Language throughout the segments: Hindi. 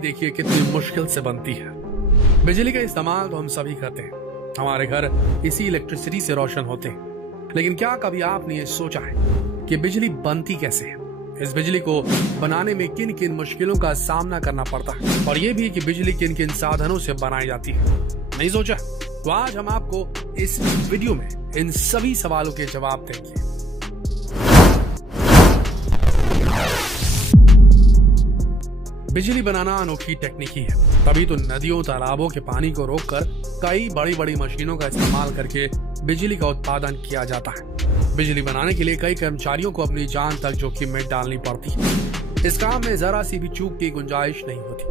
देखिए कितनी मुश्किल से बनती है। बिजली का इस्तेमाल तो हम सभी करते हैं, हमारे घर इसी इलेक्ट्रिसिटी से रोशन होते हैं। लेकिन क्या कभी आपने ये सोचा है कि बिजली बनती कैसे है? इस बिजली को बनाने में किन किन मुश्किलों का सामना करना पड़ता है, और ये भी कि बिजली किन किन साधनों से बनाई जाती है? नहीं सोचा? तो आज हम आपको इस वीडियो में इन सभी सवालों के जवाब देंगे। बिजली बनाना अनोखी टेक्निक ही है, तभी तो नदियों तालाबों के पानी को रोककर कई बड़ी बड़ी मशीनों का इस्तेमाल करके बिजली का उत्पादन किया जाता है। बिजली बनाने के लिए कई कर्मचारियों को अपनी जान तक जोखिम में डालनी पड़ती है। इस काम में जरा सी भी चूक की गुंजाइश नहीं होती।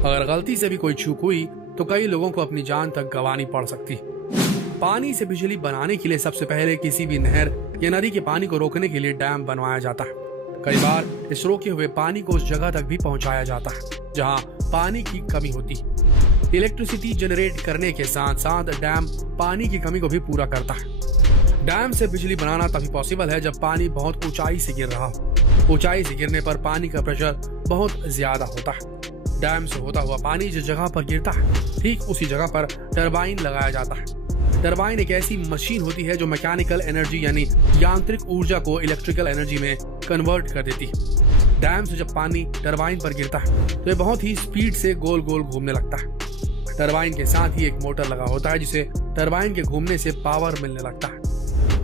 अगर गलती से भी कोई चूक हुई तो कई लोगों को अपनी जान तक गंवानी पड़ सकती है। पानी से बिजली बनाने के लिए सबसे पहले किसी भी नहर या नदी के पानी को रोकने के लिए डैम बनवाया जाता है। कई बार इस रोके हुए पानी को उस जगह तक भी पहुंचाया जाता है जहां पानी की कमी होती है। इलेक्ट्रिसिटी जनरेट करने के साथ साथ डैम पानी की कमी को भी पूरा करता है। डैम से बिजली बनाना तभी पॉसिबल है जब पानी बहुत ऊंचाई से गिर रहा हो। ऊंचाई से गिरने पर पानी का प्रेशर बहुत ज्यादा होता है। डैम से होता हुआ पानी जिस जगह पर गिरता है, ठीक उसी जगह पर टरबाइन लगाया जाता है। टरबाइन एक ऐसी मशीन होती है जो मैकेनिकल एनर्जी यानी यांत्रिक ऊर्जा को इलेक्ट्रिकल एनर्जी में कन्वर्ट कर देती है। डैम से जब पानी टरबाइन पर गिरता है तो ये बहुत ही स्पीड से गोल गोल घूमने लगता है। टरबाइन के साथ ही एक मोटर लगा होता है जिसे टरबाइन के घूमने से पावर मिलने लगता है।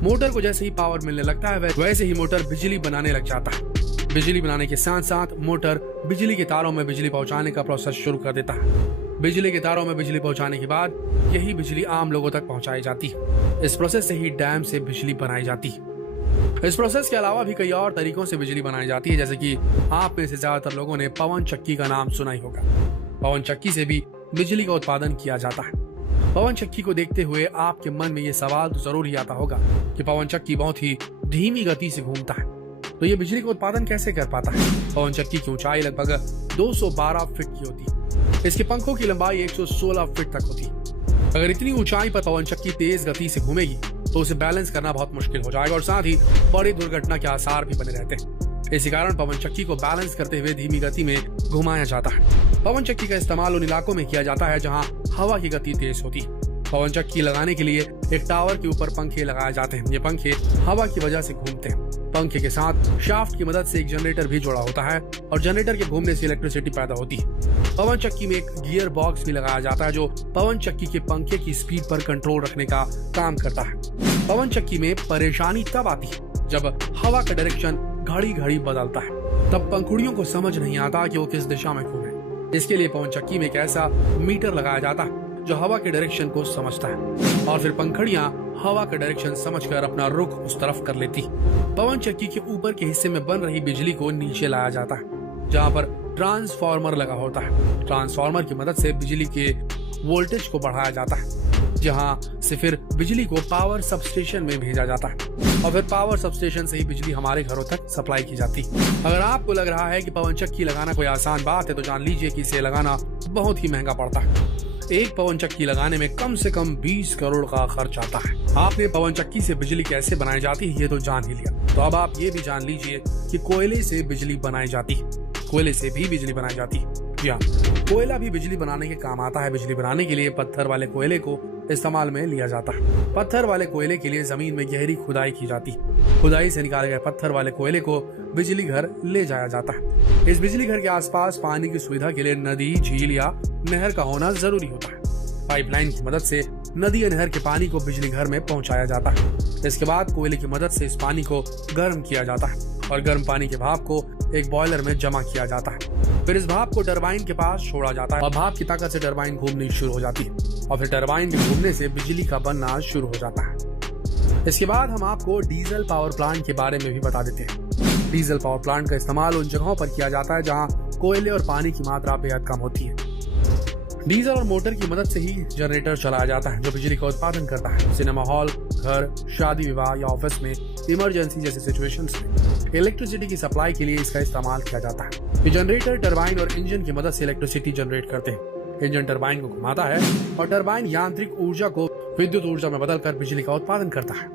मोटर को जैसे ही पावर मिलने लगता है वैसे ही मोटर बिजली बनाने लग जाता है। बिजली बनाने के साथ साथ मोटर बिजली के तारों में बिजली पहुंचाने का प्रोसेस शुरू कर देता है। बिजली के तारों में बिजली पहुंचाने के बाद यही बिजली आम लोगों तक पहुंचाई जाती है। इस प्रोसेस से ही डैम से बिजली बनाई जाती है। इस प्रोसेस के अलावा भी कई और तरीकों से बिजली बनाई जाती है, जैसे कि आप में से ज्यादातर लोगों ने पवन चक्की का नाम सुना ही होगा। पवन चक्की से भी बिजली का उत्पादन किया जाता है। पवन चक्की को देखते हुए आपके मन में ये सवाल तो जरूर ही आता होगा कि पवन चक्की बहुत ही धीमी गति से घूमता है, तो ये बिजली का उत्पादन कैसे कर पाता है? पवन चक्की की ऊंचाई लगभग 212 फीट की होती है। इसके पंखों की लंबाई 116 फीट तक होती है। अगर इतनी ऊंचाई पर पवन चक्की तेज गति से घूमेगी तो उसे बैलेंस करना बहुत मुश्किल हो जाएगा और साथ ही बड़ी दुर्घटना के आसार भी बने रहते हैं। इसी कारण पवन चक्की को बैलेंस करते हुए धीमी गति में घुमाया जाता है। पवन चक्की का इस्तेमाल उन इलाकों में किया जाता है जहाँ हवा की गति तेज होती है। पवन चक्की लगाने के लिए एक टावर के ऊपर पंखे लगाए जाते हैं। ये पंखे हवा की वजह से घूमते हैं। पंखे के साथ शाफ्ट की मदद से एक जनरेटर भी जोड़ा होता है और जनरेटर के घूमने से इलेक्ट्रिसिटी पैदा होती है। पवन चक्की में एक गियर बॉक्स भी लगाया जाता है जो पवन चक्की के पंखे की स्पीड पर कंट्रोल रखने का काम करता है। पवन चक्की में परेशानी तब आती है जब हवा का डायरेक्शन घड़ी घड़ी बदलता है। तब पंखुड़ियों को समझ नहीं आता कि वो किस दिशा में घूमे। इसके लिए पवन चक्की में एक ऐसा मीटर लगाया जाता है जो हवा के डायरेक्शन को समझता है और फिर पंखुड़ियां हवा का डायरेक्शन समझकर अपना रुख उस तरफ कर लेती। पवन चक्की के ऊपर के हिस्से में बन रही बिजली को नीचे लाया जाता है जहां पर ट्रांसफार्मर लगा होता है। ट्रांसफार्मर की मदद से बिजली के वोल्टेज को बढ़ाया जाता है जहां से फिर बिजली को पावर सबस्टेशन में भेजा जाता है और फिर पावर सबस्टेशन से ही बिजली हमारे घरों तक सप्लाई की जाती है। अगर आपको लग रहा है कि पवन चक्की लगाना कोई आसान बात है तो जान लीजिए कि इसे लगाना बहुत ही महंगा पड़ता है। एक पवन चक्की लगाने में कम से कम 20 करोड़ का खर्च आता है। आपने पवन चक्की से बिजली कैसे बनाई जाती है ये तो जान ही लिया, तो अब आप ये भी जान लीजिए कि कोयले से बिजली बनाई जाती है। कोयले से भी बिजली बनाई जाती है। जी हाँ, कोयला भी बिजली बनाने के काम आता है। बिजली बनाने के लिए पत्थर वाले कोयले को इस्तेमाल में लिया जाता है। पत्थर वाले कोयले के लिए जमीन में गहरी खुदाई की जाती है। खुदाई से निकाले गए पत्थर वाले कोयले को बिजली घर ले जाया जाता है। इस बिजली घर के आसपास पानी की सुविधा के लिए नदी, झील या नहर का होना जरूरी होता है। पाइपलाइन की मदद से नदी या नहर के पानी को बिजली घर में पहुंचाया जाता है। इसके बाद कोयले की मदद से इस पानी को गर्म किया जाता है और गर्म पानी के भाप को एक बॉयलर में जमा किया जाता है। फिर इस भाप को टरबाइन के पास छोड़ा जाता है और भाप की ताकत से टरबाइन घूमनी शुरू हो जाती है और फिर टरबाइन के घूमने से बिजली का बनना शुरू हो जाता है। इसके बाद हम आपको डीजल पावर प्लांट के बारे में भी बता देते हैं। डीजल पावर प्लांट का इस्तेमाल उन जगहों पर किया जाता है जहाँ कोयले और पानी की मात्रा बेहद कम होती है। डीजल और मोटर की मदद से ही जनरेटर चलाया जाता है जो बिजली का उत्पादन करता है। सिनेमा हॉल, घर, शादी विवाह या ऑफिस में इमरजेंसी जैसे सिचुएशंस में इलेक्ट्रिसिटी की सप्लाई के लिए इसका इस्तेमाल किया जाता है। ये जनरेटर टरबाइन और इंजन की मदद से इलेक्ट्रिसिटी जनरेट करते हैं। इंजन टरबाइन को घुमाता है और टरबाइन यांत्रिक ऊर्जा को विद्युत ऊर्जा में बदलकर बिजली का उत्पादन करता है।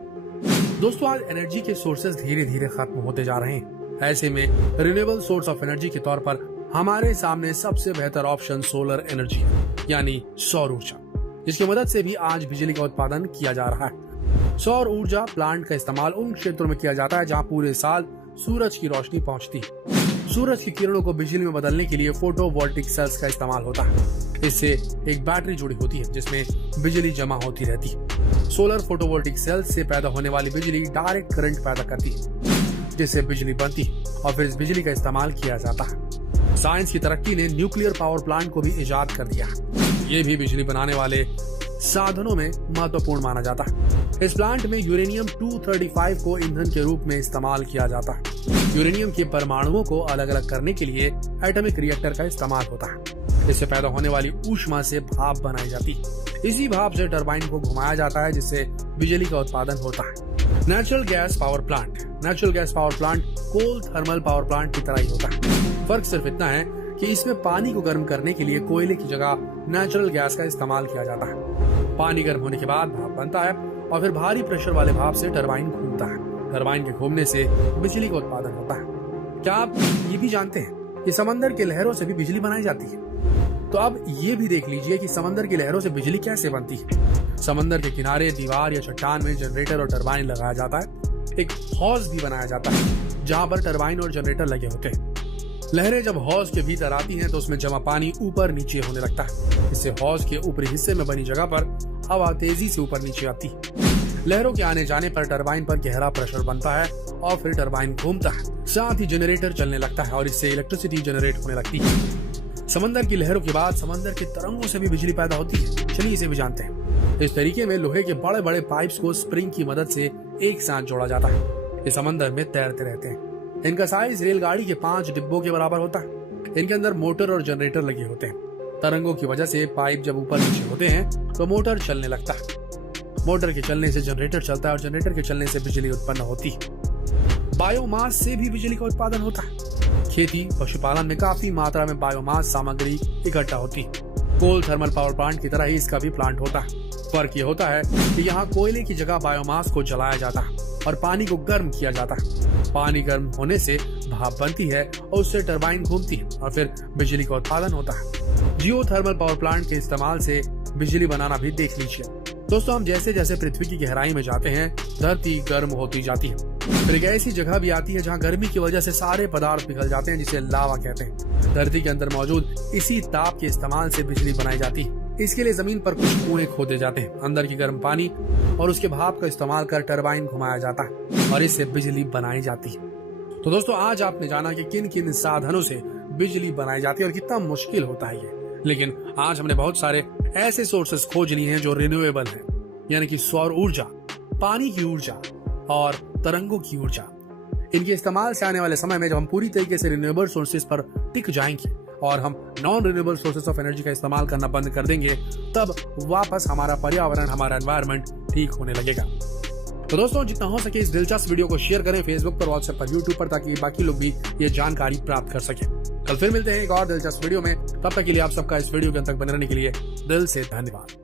दोस्तों, आज एनर्जी के सोर्सेज धीरे धीरे खत्म होते जा रहे हैं। ऐसे में रिन्यूएबल सोर्स ऑफ एनर्जी के तौर पर हमारे सामने सबसे बेहतर ऑप्शन सोलर एनर्जी यानी सौर ऊर्जा, जिसकी मदद से भी आज बिजली का उत्पादन किया जा रहा है। सौर ऊर्जा प्लांट का इस्तेमाल उन क्षेत्रों में किया जाता है जहां पूरे साल सूरज की रोशनी पहुंचती है। सूरज की किरणों को बिजली में बदलने के लिए फोटोवोल्टिक सेल्स का इस्तेमाल होता है। इससे एक बैटरी जुड़ी होती है जिसमें बिजली जमा होती रहती है। सोलर फोटोवोल्टिक सेल्स से पैदा होने वाली बिजली डायरेक्ट करंट पैदा करती है, जिससे बिजली बनती है और फिर इस बिजली का इस्तेमाल किया जाता है। साइंस की तरक्की ने न्यूक्लियर पावर प्लांट को भी इजाद कर दिया है। ये भी बिजली बनाने वाले साधनों में महत्वपूर्ण माना जाता है। इस प्लांट में यूरेनियम 235 को ईंधन के रूप में इस्तेमाल किया जाता है। यूरेनियम के परमाणुओं को अलग अलग करने के लिए एटॉमिक रिएक्टर का इस्तेमाल होता है। इससे पैदा होने वाली ऊष्मा से भाप बनाई जाती है। इसी भाप से टरबाइन को घुमाया जाता है जिससे बिजली का उत्पादन होता है। नेचुरल गैस पावर प्लांट कोल थर्मल पावर प्लांट की तरह ही होता है। फर्क सिर्फ इतना है कि इसमें पानी को गर्म करने के लिए कोयले की जगह नेचुरल गैस का इस्तेमाल किया जाता है। पानी गर्म होने के बाद भाप बनता है और फिर भारी प्रेशर वाले भाप से टरबाइन घूमता है। टरबाइन के घूमने से बिजली का उत्पादन होता है। क्या आप ये भी जानते हैं कि समंदर के लहरों से भी बिजली बनाई जाती है? तो अब ये भी देख लीजिए कि समंदर की लहरों से बिजली कैसे बनती है। समंदर के किनारे, दीवार या चट्टान में जनरेटर और टरबाइन लगाया जाता है। एक हौज भी बनाया जाता है जहाँ पर टरबाइन और जनरेटर लगे होते हैं। लहरें जब हौज के भीतर आती हैं तो उसमें जमा पानी ऊपर नीचे होने लगता है। इससे हौज के ऊपरी हिस्से में बनी जगह पर हवा तेजी से ऊपर नीचे आती है। लहरों के आने जाने पर टरबाइन पर गहरा प्रेशर बनता है और फिर टरबाइन घूमता है। साथ ही जनरेटर चलने लगता है और इससे इलेक्ट्रिसिटी जनरेट होने लगती है। समंदर की लहरों के बाद समंदर के तरंगों से भी बिजली पैदा होती है। चलिए इसे भी जानते हैं। इस तरीके में लोहे के बड़े बड़े पाइप्स को स्प्रिंग की मदद से एक साथ जोड़ा जाता है। ये समंदर में तैरते रहते हैं। इनका साइज रेलगाड़ी के 5 डिब्बों के बराबर होता है। इनके अंदर मोटर और जनरेटर लगे होते हैं। तरंगों की वजह से पाइप जब ऊपर नीचे होते हैं तो मोटर चलने लगता है। मोटर के चलने से जनरेटर चलता है और जनरेटर के चलने से बिजली उत्पन्न होती है। बायोमास से भी बिजली का उत्पादन होता है। खेती पशुपालन में काफी मात्रा में बायोमास सामग्री इकट्ठा होती है। कोल थर्मल पावर प्लांट की तरह ही इसका भी प्लांट होता है। फर्क ये होता है कि यहाँ कोयले की जगह बायोमास को जलाया जाता है और पानी को गर्म किया जाता है। पानी गर्म होने से भाप बनती है और उससे टरबाइन घूमती है और फिर बिजली का उत्पादन होता है। जियो थर्मल पावर प्लांट के इस्तेमाल से बिजली बनाना भी देख लीजिए। दोस्तों, हम जैसे जैसे पृथ्वी की गहराई में जाते हैं धरती गर्म होती जाती है। फिर एक ऐसी जगह भी आती है जहाँ गर्मी की वजह से सारे पदार्थ पिघल जाते हैं जिसे लावा कहते हैं। धरती के अंदर मौजूद इसी ताप के इस्तेमाल से बिजली बनाई जाती है। इसके लिए जमीन पर कुछ कुएं खोदे जाते हैं। अंदर की गर्म पानी और उसके भाप का इस्तेमाल कर टरबाइन घुमाया जाता है और इससे बिजली बनाई जाती है। तो दोस्तों, आज आपने जाना कि किन किन साधनों से बिजली बनाई जाती है और कितना मुश्किल होता है ये। लेकिन आज हमने बहुत सारे ऐसे सोर्सेस खोज लिए हैं जो रिन्यूएबल हैं, यानी कि सौर ऊर्जा, पानी की ऊर्जा और तरंगों की ऊर्जा। इनके इस्तेमाल से आने वाले समय में जब हम पूरी तरीके से रिन्यूएबल सोर्सेस पर टिक जाएंगे और हम non renewable sources of energy का इस्तेमाल करना बंद कर देंगे, तब वापस हमारा पर्यावरण, हमारा एनवायरनमेंट ठीक होने लगेगा। तो दोस्तों, जितना हो सके इस दिलचस्प वीडियो को शेयर करें फेसबुक पर, व्हाट्सएप पर, यूट्यूब पर, ताकि बाकी लोग भी ये जानकारी प्राप्त कर सके। कल फिर मिलते हैं एक और दिलचस्प वीडियो में। तब तक के लिए आप सबका इस वीडियो के अंत तक बने रहने के लिए दिल से धन्यवाद।